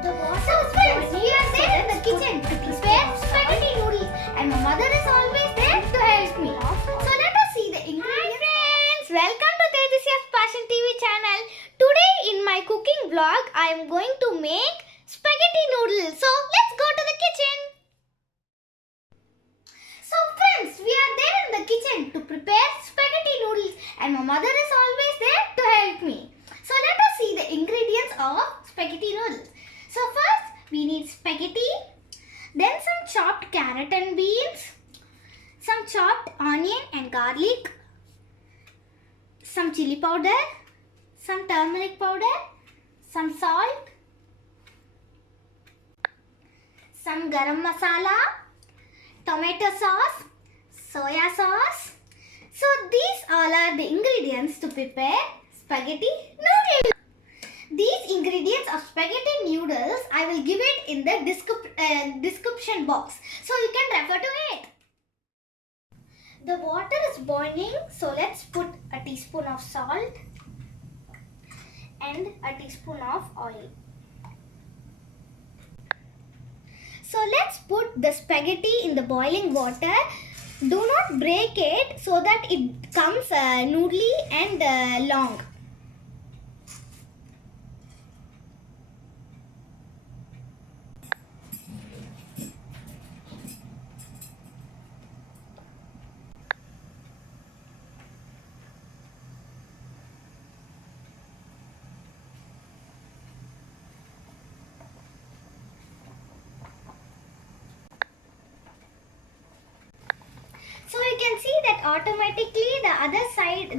So friends, we are there in the kitchen to prepare spaghetti noodles and my mother is always there to help me. So let us see the ingredients. Hi friends, welcome to Tejasya's PassionTV channel. Today in my cooking vlog, I am going to make spaghetti noodles. So let's go to the kitchen. So friends, we are there in the kitchen to prepare spaghetti noodles and my mother is always there to help me. So let us see the ingredients of spaghetti noodles. So first we need spaghetti, then some chopped carrot and beans, some chopped onion and garlic, some chili powder, some turmeric powder, some salt, some garam masala, tomato sauce, soya sauce. So these all are the ingredients to prepare spaghetti noodles. These ingredients of spaghetti noodles I will give it in the description box, so you can refer to it. The water is boiling, so let's put a teaspoon of salt and a teaspoon of oil. So let's put the spaghetti in the boiling water. Do not break it so that it comes noodly and long. So you can see that automatically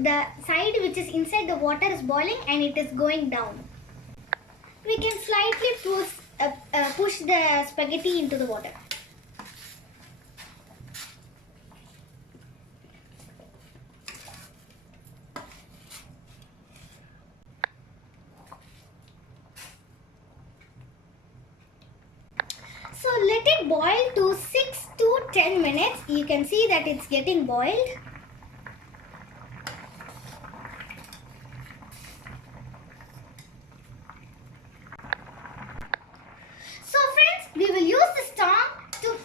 the side which is inside the water is boiling and it is going down. We can slightly push the spaghetti into the water. So let it boil to 6 to 10 minutes. You can see that it's getting boiled. So friends, we will use this tongue to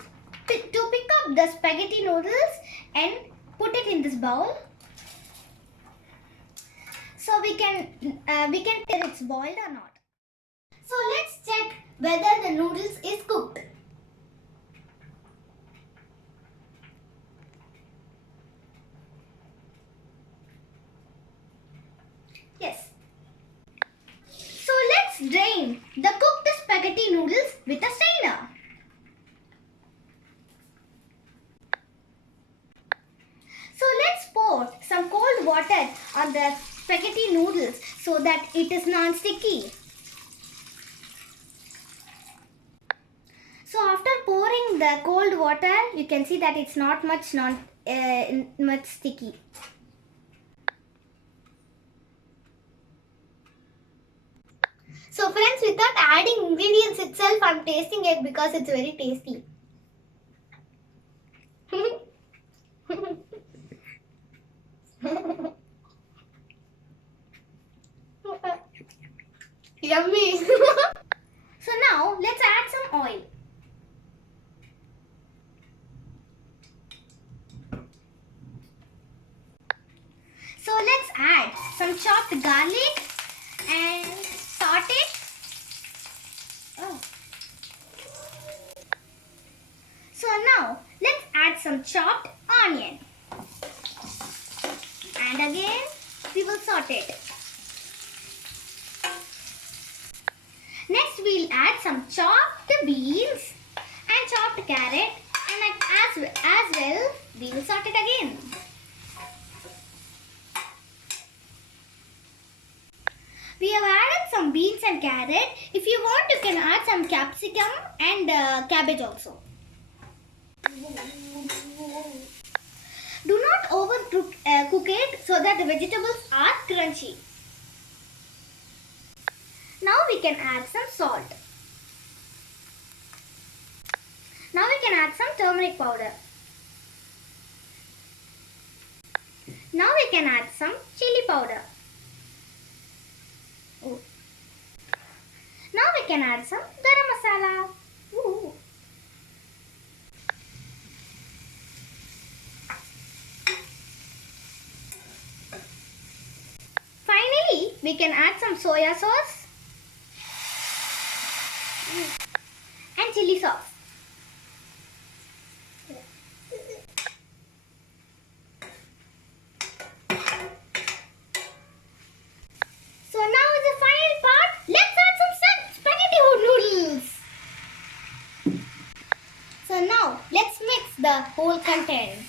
pick up the spaghetti noodles and put it in this bowl. So we can tell it's boiled or not. So let's check whether the noodles is cooked. Yes. So let's drain the cooked spaghetti noodles with a strainer. So let's pour some cold water on the spaghetti noodles so that it is non-sticky. So after pouring the cold water, you can see that it's not much sticky. So friends, without adding ingredients itself, I'm tasting it because it's very tasty. Yummy. So now let's add some oil. So let's add some chopped garlic and saute it. Oh. So now let's add some chopped onion. And again we will saute it. Next we'll add some chopped beans and chopped carrot, and as well we will saute it again. We have added some beans and carrot. If you want, you can add some capsicum and cabbage also. Do not overcook it so that the vegetables are crunchy. Now we can add some salt. Now we can add some turmeric powder. Now we can add some chili powder. Oh. Now we can add some garam masala. Ooh. Finally, we can add some soya sauce and chili sauce. So now is the final part. Let's add some spaghetti noodles. So now let's mix the whole content.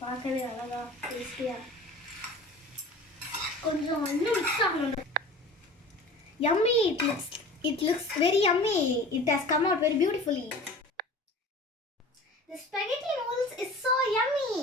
பார்க்கவே அழகா டேஸ்டியா கொஞ்சம் இன்னும் mix ஆகணும். Yummy, it looks very yummy. It has come out very beautifully. The spaghetti noodles is so yummy.